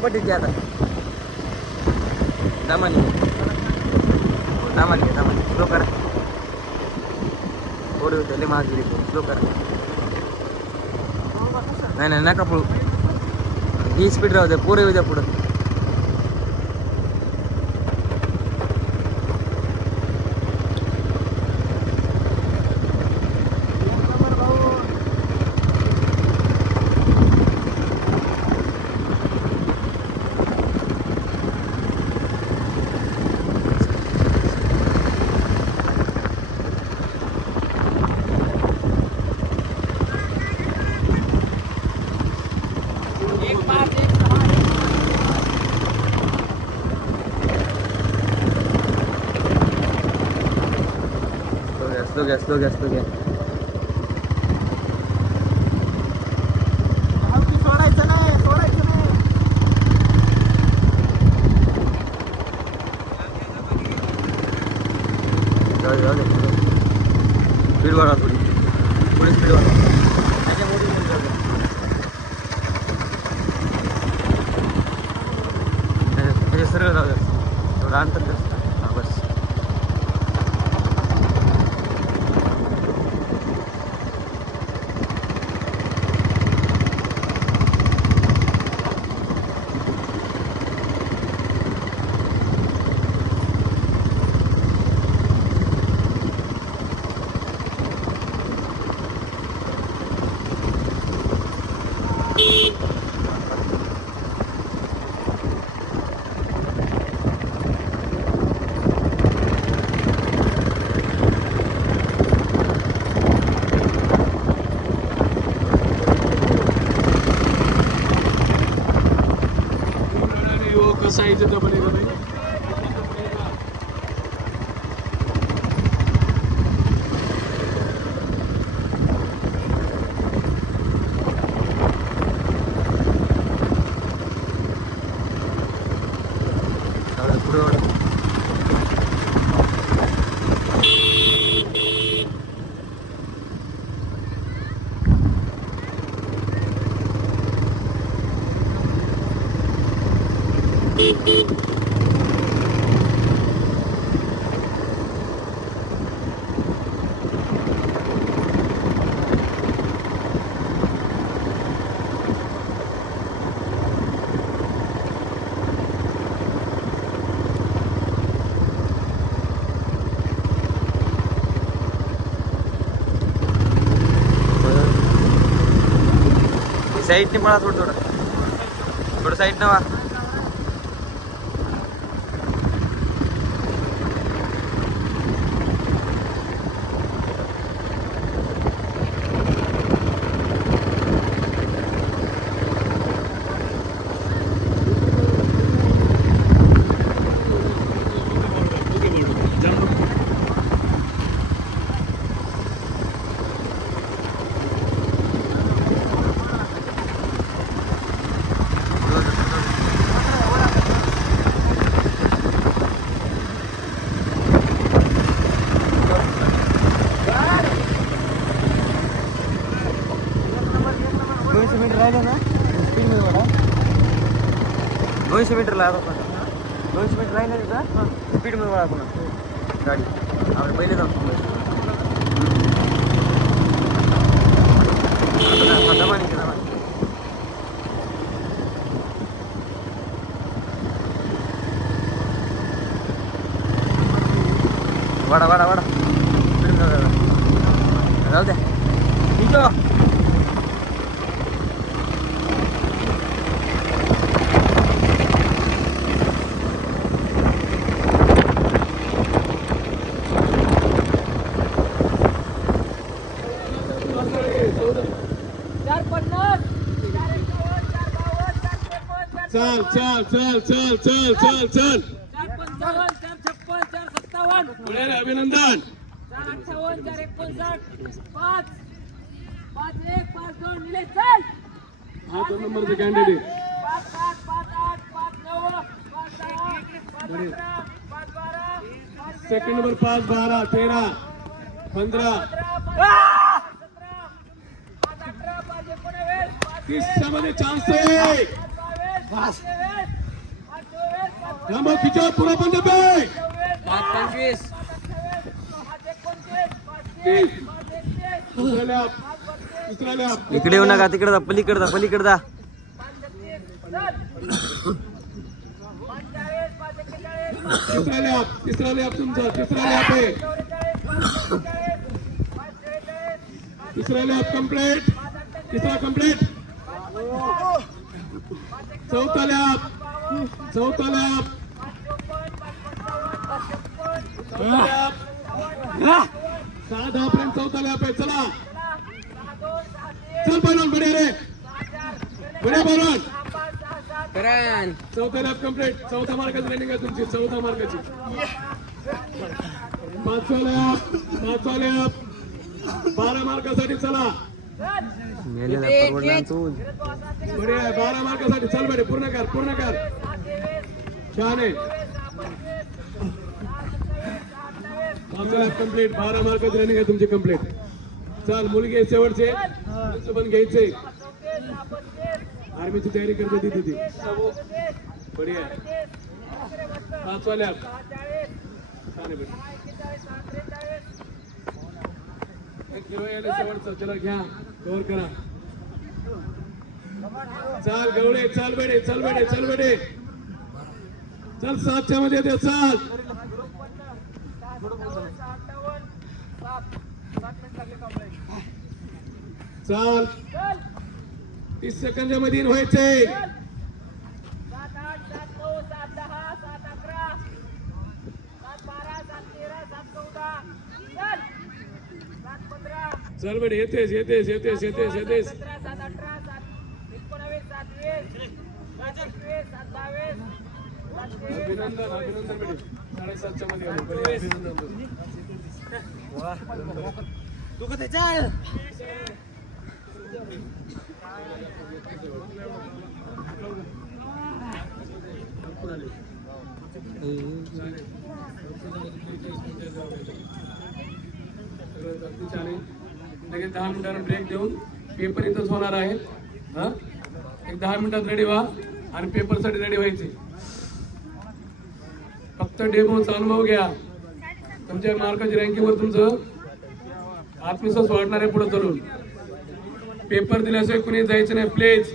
पहिल्या पट्टीची आता. दामानी दामानी दामानी स्लो करा. थोडे होते लय महाग स्लो करा. नाही नाही नका पळू. ही स्पीड राहू द्या. पुरे येऊ द्या पुढं स्लो घ्या स्लो घ्या स्लो घ्या. स्पीड वाढवा थोडी स्पीड वाढवा त्याच्यामुळे सरळ जाऊ दे. थोडं अंतर जास्त. সাইজে যাবেন এভাবে Gracias. येतं जाऊ दे, पुढे वाढव. साईडने मला थोडं थोडं थोडं साईड वा दोनशे मीटर राहिलं ना स्पीडमध्ये वाढा दोनशे मीटरला आता पण दोनशे मीटर राहिलं तिथं स्पीडमध्ये वाढा पुन्हा गाडी आपण पहिले जाऊ दमानी दमानी वाडा चल चल चल चल चल चल चल. चार पंचावन्न चार छप्पन चार सत्तावन्न. पुढे रे, अभिनंदन. चार अठ्ठावन्न चार एकोणसाठ. पाच. पाच एक पाच दोन निलेश चल. हा दोन नंबरचे कॅन्डिडेट पाच सात पाच आठ पाच नऊ पाच दहा पाच. अकरा पाच बारा पाच सेकंड नंबर पाच बारा तेरा पंधरा. पंधरा पाच सतरा पाच अठरा पाच एकोणावीस पाच तिसऱ्या मध्ये चान्स आहे. पाच. बावीस पाच तेवीस पाच चोवीस पाच थांबा खिचा पुरा बंद पे चोवीस पाच पंचवीस. पाच एकोणतीस पाच तीस. तीस पाच एकतीस दुसरा लॅप पाच बत्तीस दुसरा लॅप इकडे येऊ नका तिकडे जा पलीकडे जा पलीकडे जा. तिसरा लॅप तिसरा लॅप तुमचा आहे तिसरा लॅप कंप्लीट तिसरा कंप्लीट चौथा लॅप चौथा लॅप चौथा लॅप सहा दहा पर्यंत चौथा लॅप आहे. चला. चल पैलवान बडे रे. बडे करण. चौथा लॅप कंप्लीट चौथा मार्काची रनिंग आहे तुमची. चौथा मार्काची. पाचवा लॅप पाचवा लॅप बारा मार्कासाठी चला. मेलेला परवडला तू बारा मार्कासाठी चल बडे पूर्ण कर पूर्ण कर. छान आहे. कंप्लीट बारा मार्काची रनिंग आहे तुमची कंप्लीट चल मुलगी आहे शेवटचे. पण घ्यायचंय. आर्मीची तयारी करते ती तिथे बढिया आहे. पाचवा लॅप छान आहे बेटा. शेवटचं. चला घ्या. कव्हर करा. चाल गवडे चाल बेडे. चल बेडे. चल बेडे. चल सातच्या मध्ये येते. चाल. चाल. तीस सेकंदामध्ये मध्ये व्हायचंय सात आठ सात नऊ सात दहा सात अकरा सात बारा सात तेरा सात चौदा चल सात पंधरा चल बेडे येतेस येतेस येतेस येतेस येतेस अभिनंदन अभिनंदन साडेसातच्या मध्ये. बढिया, अभिनंदन. लगेच दहा मिनिटानं ब्रेक देऊन पेपर इथंच होणार आहे हां? एक दहा मिनिटात रेडी व्हा आणि पेपरसाठी रेडी व्हायचे. फक्त डेमोचा अनुभव घ्या. तुमच्या मार्काची रँकिंगवर तुमचं आत्मविश्वास वाढणार आहे पुढे चालून. पेपर दिल्याशिवाय कुणी जायचं नाही. प्लीज